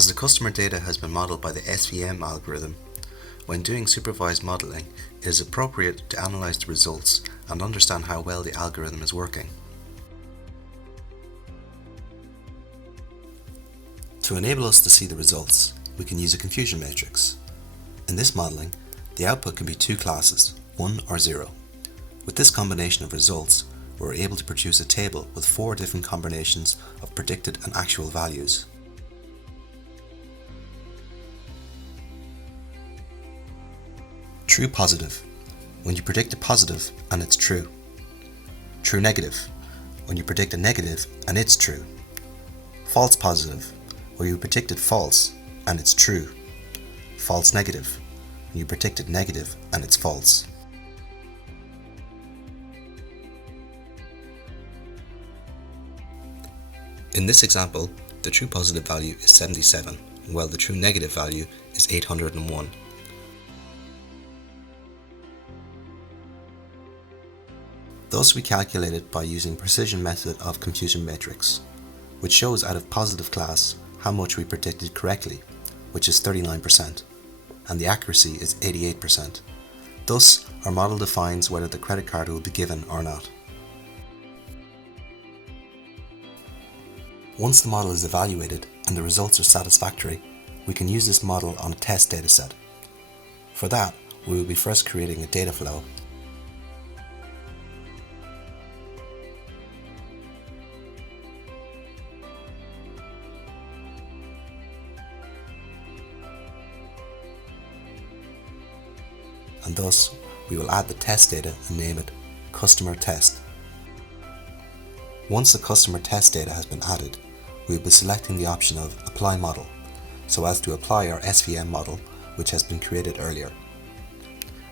As the customer data has been modeled by the SVM algorithm, when doing supervised modeling, it is appropriate to analyze the results and understand how well the algorithm is working. To enable us to see the results, we can use a confusion matrix. In this modeling, the output can be two classes, 1 or 0. With this combination of results, we're able to produce a table with 4 different combinations of predicted and actual values. True positive, when you predict a positive and it's true. True negative, when you predict a negative and it's true. False positive, where you predicted false and it's true. False negative, when you predicted negative and it's false. In this example, the true positive value is 77, while the true negative value is 801. Thus we calculated by using precision method of confusion matrix, which shows out of positive class how much we predicted correctly, which is 39%, and the accuracy is 88%. Thus, our model defines whether the credit card will be given or not. Once the model is evaluated and the results are satisfactory, we can use this model on a test dataset. For that, we will be first creating a data flow. And thus, we will add the test data and name it customer test. Once the customer test data has been added, we will be selecting the option of apply model, so as to apply our SVM model which has been created earlier.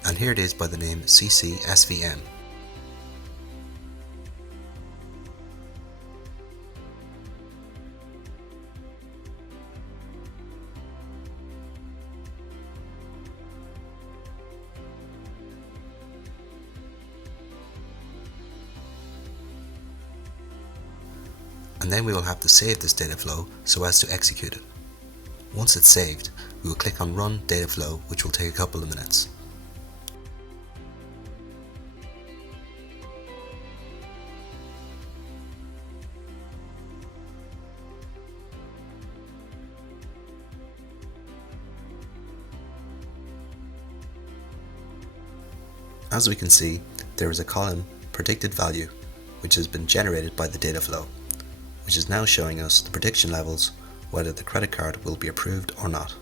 And here it is by the name CC-SVM. And then we will have to save this data flow so as to execute it. Once it's saved, we will click on Run Data Flow, which will take a couple of minutes. As we can see, there is a column Predicted Value, which has been generated by the data flow, which is now showing us the prediction levels, whether the credit card will be approved or not.